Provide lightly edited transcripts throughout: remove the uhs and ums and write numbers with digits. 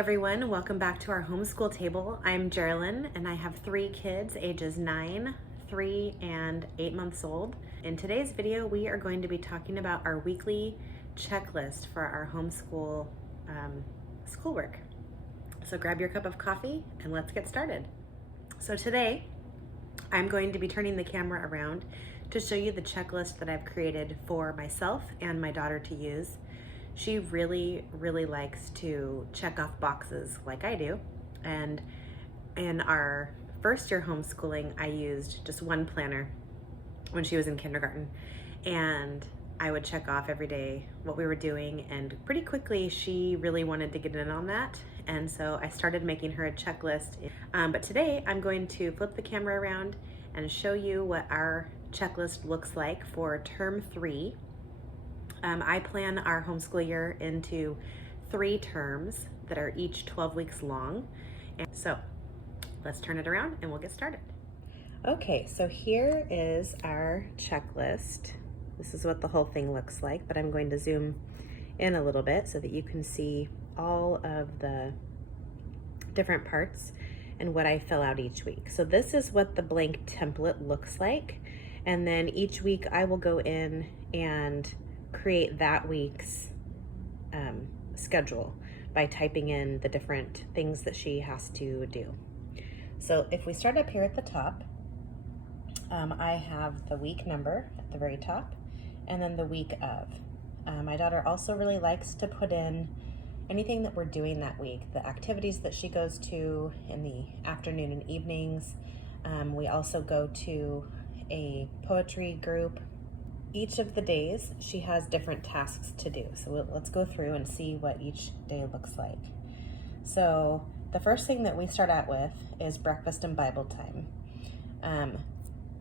everyone, welcome back to our homeschool table. I'm Jerilyn and I have 3 kids ages 9, 3, and 8 months old. In today's video, we are going to be talking about our weekly checklist for our homeschool schoolwork. So grab your cup of coffee and let's get started. So today, I'm going to be turning the camera around to show you the checklist that I've created for myself and my daughter to use. She really likes to check off boxes like I do. And in our first year homeschooling, I used just one planner when she was in kindergarten. And I would check off every day what we were doing. And pretty quickly, she really wanted to get in on that. And so I started making her a checklist. But today I'm going to flip the camera around and show you what our checklist looks like for term 3. I plan our homeschool year into 3 terms that are each 12 weeks long. And so let's turn it around and we'll get started. Okay, so here is our checklist. This is what the whole thing looks like, but I'm going to zoom in a little bit so that you can see all of the different parts and what I fill out each week. So this is what the blank template looks like. And then each week I will go in and create that week's schedule by typing in the different things that she has to do. So if we start up here at the top, I have the week number at the very top and then the week of. My daughter also really likes to put in anything that we're doing that week, the activities that she goes to in the afternoon and evenings. We also go to a poetry group. Each of the days, she has different tasks to do. So let's go through and see what each day looks like. So the first thing that we start out with is breakfast and Bible time.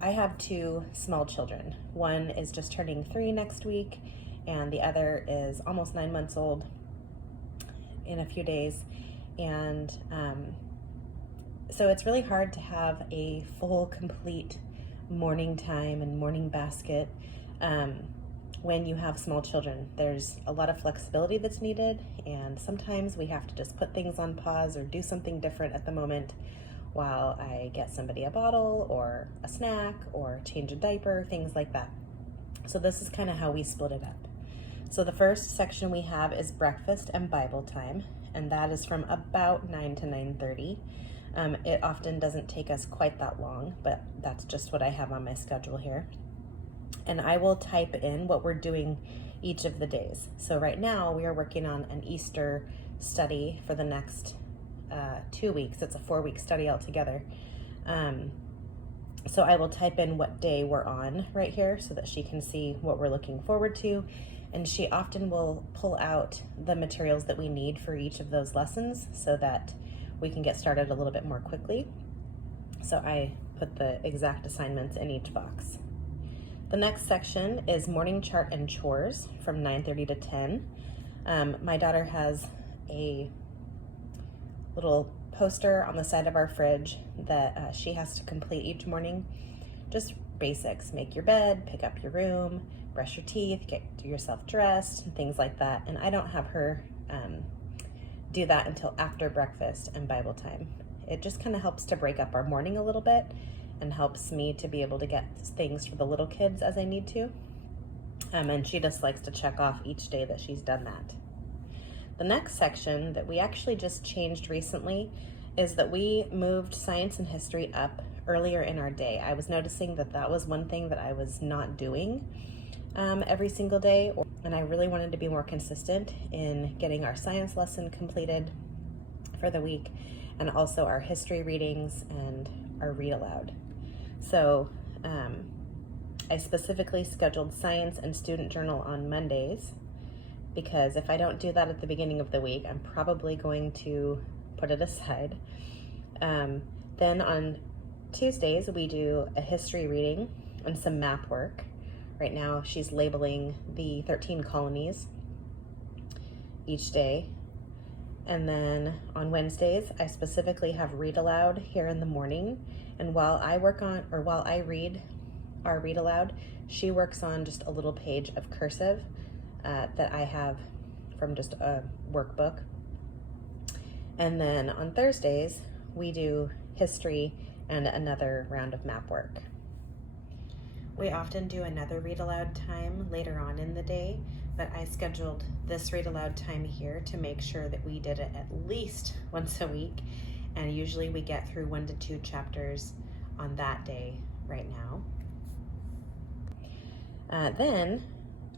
I have 2 small children. One is just turning 3 next week, and the other is almost 9 months old in a few days. And so it's really hard to have a full, complete morning time and morning basket when you have small children. There's a lot of flexibility that's needed, and sometimes we have to just put things on pause or do something different at the moment while I get somebody a bottle or a snack or change a diaper, things like that. So this is kind of how we split it up. So the first section we have is breakfast and Bible time, and that is from about 9 to 9:30. It often doesn't take us quite that long, but that's just what I have on my schedule here. And I will type in what we're doing each of the days. So right now we are working on an Easter study for the next 2 weeks. It's a 4-week study altogether. So I will type in what day we're on right here so that she can see what we're looking forward to. And she often will pull out the materials that we need for each of those lessons so that we can get started a little bit more quickly. So I put the exact assignments in each box. The next section is morning chart and chores from 9:30 to 10. My daughter has a little poster on the side of our fridge that she has to complete each morning. Just basics: make your bed, pick up your room, brush your teeth, get yourself dressed, and things like that. And I don't have her do that until after breakfast and Bible time. It just kind of helps to break up our morning a little bit and helps me to be able to get things for the little kids as I need to. And she just likes to check off each day that she's done that. The next section that we actually just changed recently is that we moved science and history up earlier in our day. I was noticing that that was one thing that I was not doing every single day, and I really wanted to be more consistent in getting our science lesson completed for the week, and also our history readings and our read aloud. So I specifically scheduled science and student journal on Mondays, because if I don't do that at the beginning of the week, I'm probably going to put it aside. Then on Tuesdays, we do a history reading and some map work. Right now, she's labeling the 13 colonies each day. And then on Wednesdays, I specifically have read aloud here in the morning. And while I read our read aloud, she works on just a little page of cursive that I have from just a workbook. And then on Thursdays, we do history and another round of map work. We often do another read aloud time later on in the day, but I scheduled this read aloud time here to make sure that we did it at least once a week. And usually we get through 1 to 2 chapters on that day right now. Then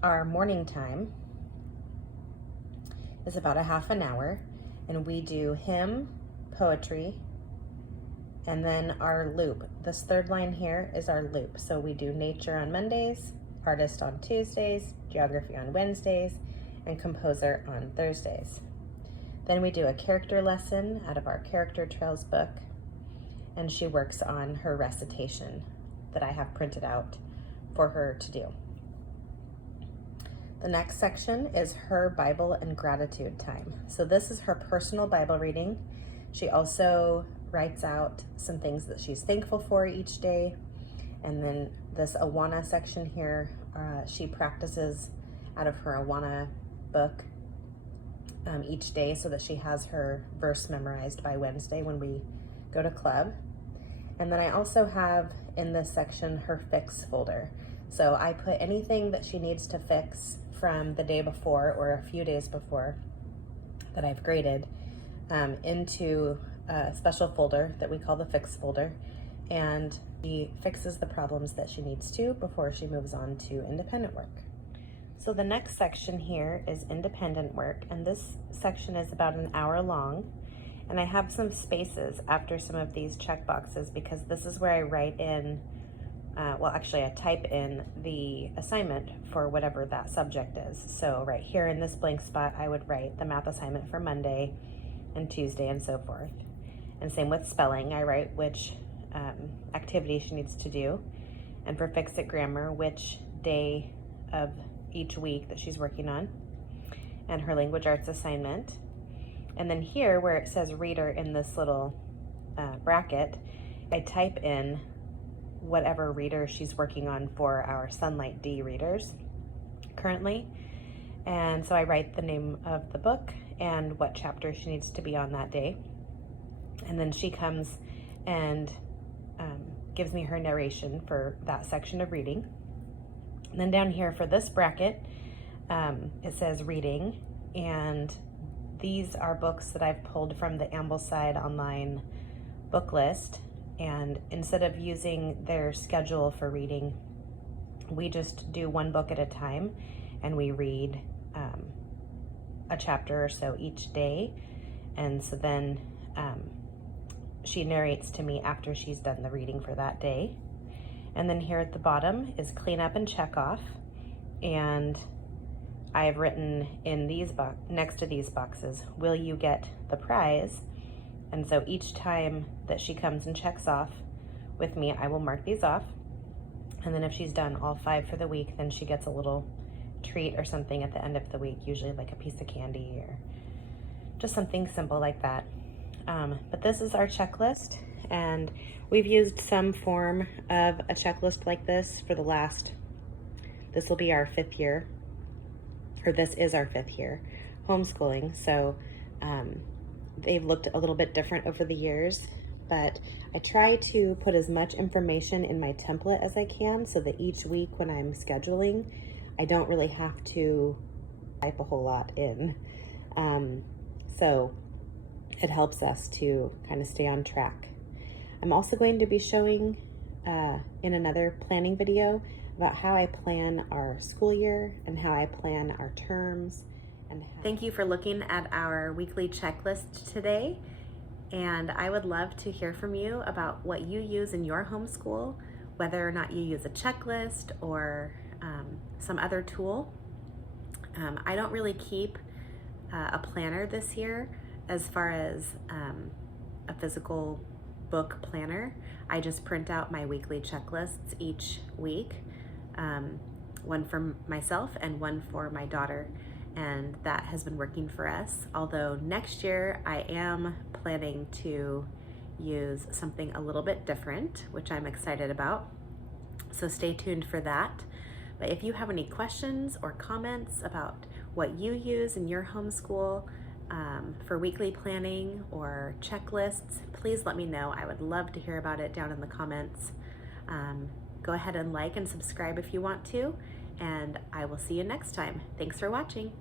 our morning time is about a half an hour, and we do hymn, poetry, and then our loop. This third line here is our loop. So we do nature on Mondays, artist on Tuesdays, geography on Wednesdays, and composer on Thursdays. Then we do a character lesson out of our Character Trails book, and she works on her recitation that I have printed out for her to do. The next section is her Bible and gratitude time. So this is her personal Bible reading. She also writes out some things that she's thankful for each day. And then this Awana section here, she practices out of her Awana book each day so that she has her verse memorized by Wednesday when we go to club. And then I also have in this section her fix folder. So I put anything that she needs to fix from the day before or a few days before that I've graded into a special folder that we call the fix folder. And she fixes the problems that she needs to before she moves on to independent work. So the next section here is independent work, and this section is about an hour long. And I have some spaces after some of these check boxes because this is where I write in, I type in the assignment for whatever that subject is. So right here in this blank spot, I would write the math assignment for Monday and Tuesday and so forth. And same with spelling, I write which activity she needs to do. And for Fix It Grammar, which day of each week that she's working on. And her language arts assignment. And then here where it says reader in this little bracket, I type in whatever reader she's working on for our Sunlight D readers currently. And so I write the name of the book and what chapter she needs to be on that day. And then she comes and gives me her narration for that section of reading. And then down here for this bracket, it says reading, and these are books that I've pulled from the Ambleside online book list. And instead of using their schedule for reading, we just do one book at a time, and we read a chapter or so each day. And so then she narrates to me after she's done the reading for that day. And then here at the bottom is clean up and check off. And I have written in these next to these boxes, will you get the prize? And so each time that she comes and checks off with me, I will mark these off. And then if she's done all 5 for the week, then she gets a little treat or something at the end of the week, usually like a piece of candy or just something simple like that. But this is our checklist, and we've used some form of a checklist like this for this will be our 5th year, or this is our 5th year homeschooling. So they've looked a little bit different over the years, but I try to put as much information in my template as I can so that each week when I'm scheduling, I don't really have to type a whole lot in. So it helps us to kind of stay on track. I'm also going to be showing in another planning video about how I plan our school year and how I plan our terms. Thank you for looking at our weekly checklist today. And I would love to hear from you about what you use in your homeschool, whether or not you use a checklist or some other tool. I don't really keep a planner this year as far as a physical book planner. I just print out my weekly checklists each week, one for myself and one for my daughter, and that has been working for us. Although next year I am planning to use something a little bit different, which I'm excited about. So stay tuned for that. But if you have any questions or comments about what you use in your homeschool, for weekly planning or checklists, please let me know. I would love to hear about it down in the comments. Go ahead and like and subscribe if you want to, and I will see you next time. Thanks for watching.